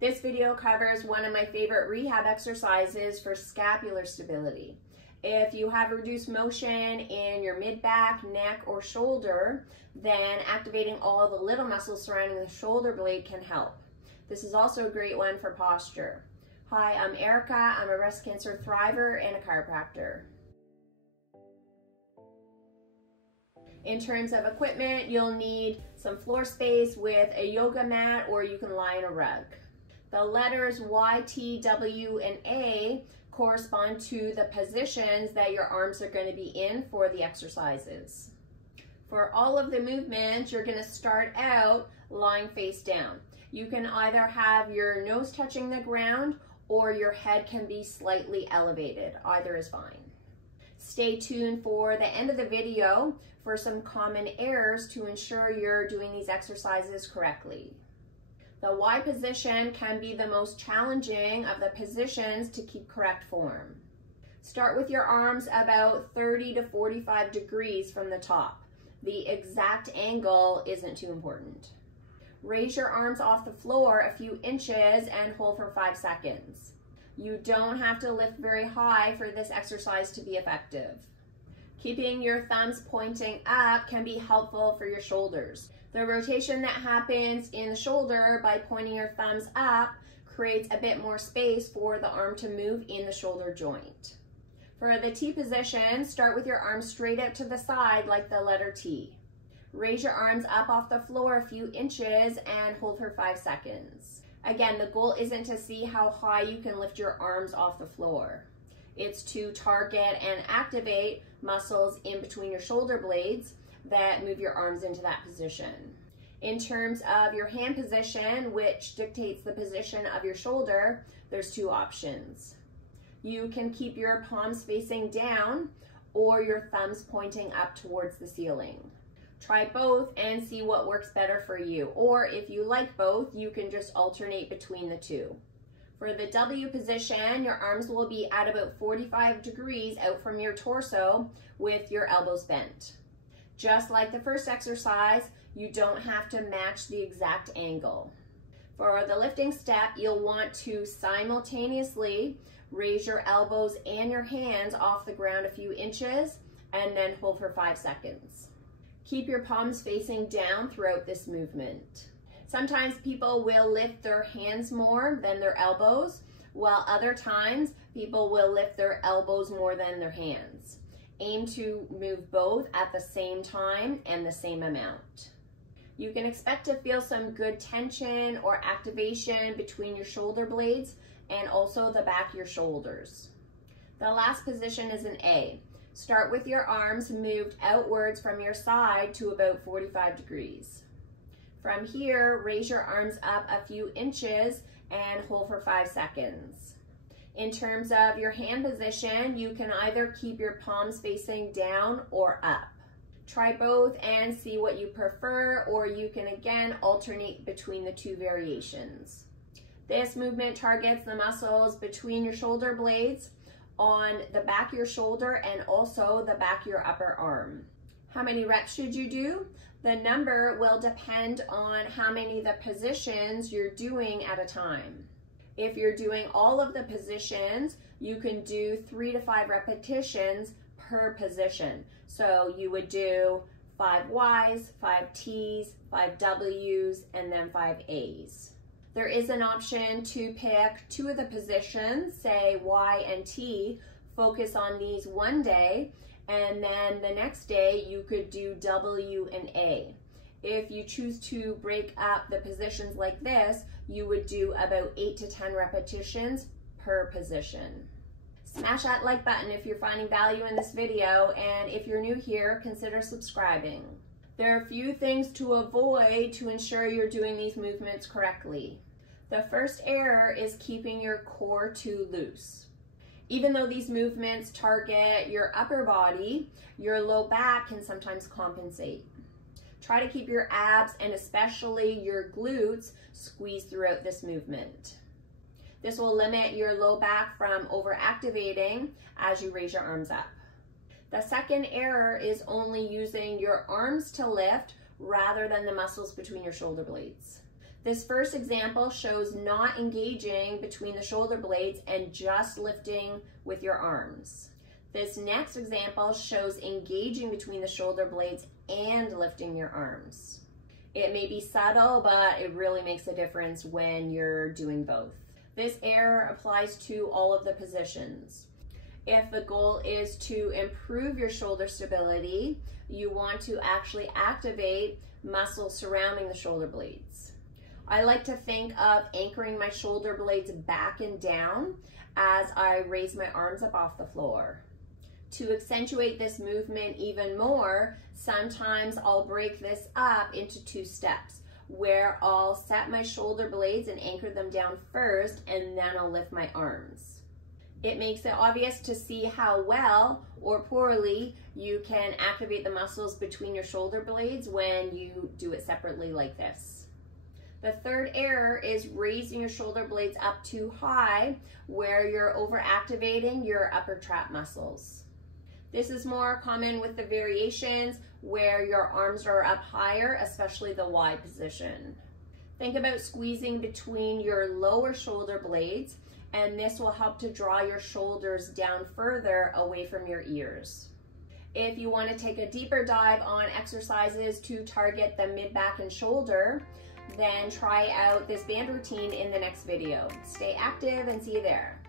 This video covers one of my favorite rehab exercises for scapular stability. If you have reduced motion in your mid-back, neck, or shoulder, then activating all the little muscles surrounding the shoulder blade can help. This is also a great one for posture. Hi, I'm Erica. I'm a breast cancer thriver and a chiropractor. In terms of equipment, you'll need some floor space with a yoga mat, or you can lie on a rug. The letters Y, T, W, and A correspond to the positions that your arms are going to be in for the exercises. For all of the movements, you're going to start out lying face down. You can either have your nose touching the ground or your head can be slightly elevated. Either is fine. Stay tuned for the end of the video for some common errors to ensure you're doing these exercises correctly. The Y position can be the most challenging of the positions to keep correct form. Start with your arms about 30 to 45 degrees from the top. The exact angle isn't too important. Raise your arms off the floor a few inches and hold for 5 seconds. You don't have to lift very high for this exercise to be effective. Keeping your thumbs pointing up can be helpful for your shoulders. The rotation that happens in the shoulder by pointing your thumbs up creates a bit more space for the arm to move in the shoulder joint. For the T position, start with your arms straight out to the side like the letter T. Raise your arms up off the floor a few inches and hold for 5 seconds. Again, the goal isn't to see how high you can lift your arms off the floor. It's to target and activate muscles in between your shoulder blades that move your arms into that position. In terms of your hand position, which dictates the position of your shoulder, there's 2 options. You can keep your palms facing down or your thumbs pointing up towards the ceiling. Try both and see what works better for you. Or if you like both, you can just alternate between the 2. For the W position, your arms will be at about 45 degrees out from your torso with your elbows bent. Just like the first exercise, you don't have to match the exact angle. For the lifting step, you'll want to simultaneously raise your elbows and your hands off the ground a few inches and then hold for 5 seconds. Keep your palms facing down throughout this movement. Sometimes people will lift their hands more than their elbows, while other times people will lift their elbows more than their hands. Aim to move both at the same time and the same amount. You can expect to feel some good tension or activation between your shoulder blades and also the back of your shoulders. The last position is an A. Start with your arms moved outwards from your side to about 45 degrees. From here, raise your arms up a few inches and hold for 5 seconds. In terms of your hand position, you can either keep your palms facing down or up. Try both and see what you prefer, or you can again alternate between the 2 variations. This movement targets the muscles between your shoulder blades, on the back of your shoulder, and also the back of your upper arm. How many reps should you do? The number will depend on how many of the positions you're doing at a time. If you're doing all of the positions, you can do 3 to 5 repetitions per position. So you would do 5 Ys, 5 Ts, 5 Ws, and then 5 As. There is an option to pick 2 of the positions, say Y and T, focus on these one day, and then the next day you could do W and A. If you choose to break up the positions like this, you would do about 8 to 10 repetitions per position. Smash that like button if you're finding value in this video, and if you're new here, consider subscribing. There are a few things to avoid to ensure you're doing these movements correctly. The first error is keeping your core too loose. Even though these movements target your upper body, your low back can sometimes compensate. Try to keep your abs and especially your glutes squeezed throughout this movement. This will limit your low back from overactivating as you raise your arms up. The second error is only using your arms to lift rather than the muscles between your shoulder blades. This first example shows not engaging between the shoulder blades and just lifting with your arms. This next example shows engaging between the shoulder blades and lifting your arms. It may be subtle, but it really makes a difference when you're doing both. This error applies to all of the positions. If the goal is to improve your shoulder stability, you want to actually activate muscles surrounding the shoulder blades. I like to think of anchoring my shoulder blades back and down as I raise my arms up off the floor. To accentuate this movement even more, sometimes I'll break this up into 2 steps, where I'll set my shoulder blades and anchor them down first, and then I'll lift my arms. It makes it obvious to see how well or poorly you can activate the muscles between your shoulder blades when you do it separately like this. The third error is raising your shoulder blades up too high, where you're overactivating your upper trap muscles. This is more common with the variations where your arms are up higher, especially the Y position. Think about squeezing between your lower shoulder blades, and this will help to draw your shoulders down further away from your ears. If you want to take a deeper dive on exercises to target the mid, back, and shoulder, then try out this band routine in the next video. Stay active and see you there.